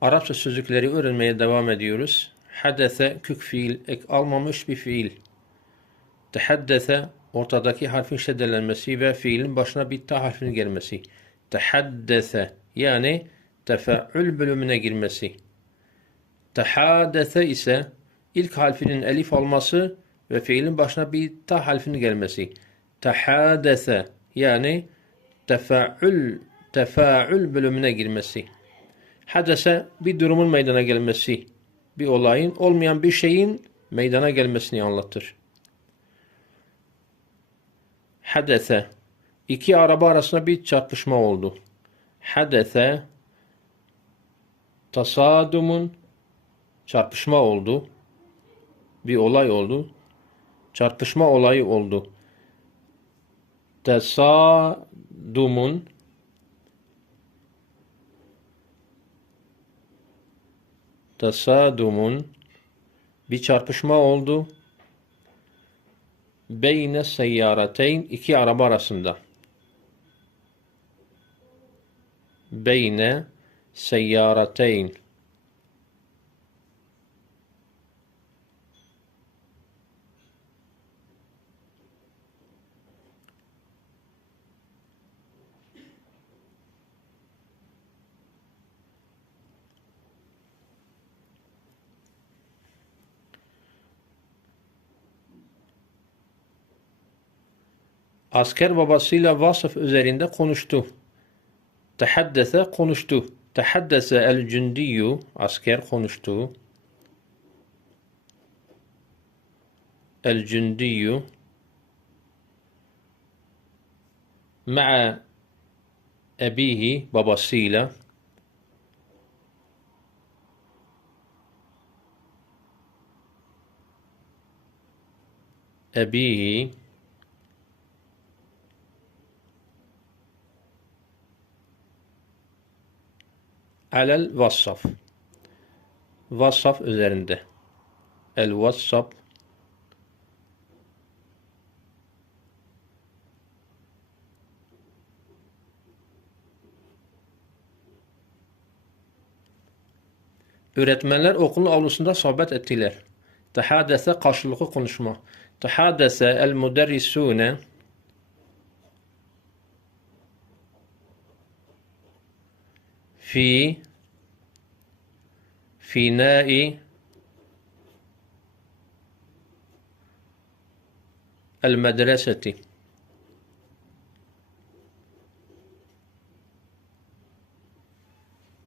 Arapça sözcükleri öğrenmeye devam ediyoruz. Hadese kök fiil, ek almamış bir fiil. Tehaddese ortadaki harfin şeddelenmesi ve fiilin başına bir ta harfinin gelmesi. Tehaddese yani tefeül bölümüne girmesi. Tehadese ise ilk harfinin elif olması ve fiilin başına bir ta harfinin gelmesi. Tehadese yani tefaül bölümüne girmesi. Hadese bir durumun meydana gelmesi, bir olayın olmayan bir şeyin meydana gelmesini anlatır. Hadese iki araba arasında bir çarpışma oldu. Hadese tasadumun çarpışma oldu. Bir olay oldu. Çarpışma olayı oldu. Tasadumun bir çarpışma oldu. Beyne seyyarateyn iki araba arasında. Beyne seyyarateyn asker babasıyla vasıf üzerinde konuştu. Tehaddese konuştu. Tehaddese el cündiyyu asker konuştu. El cündiyyu ma'a ebihi babasıyla ebihi alel vassaf vassaf üzerinde el vassaf öğretmenler okulun avlusunda sohbet ettiler. Tehadese karşılıklı konuşma. Tehadese el müderrisune fi finai el medreseti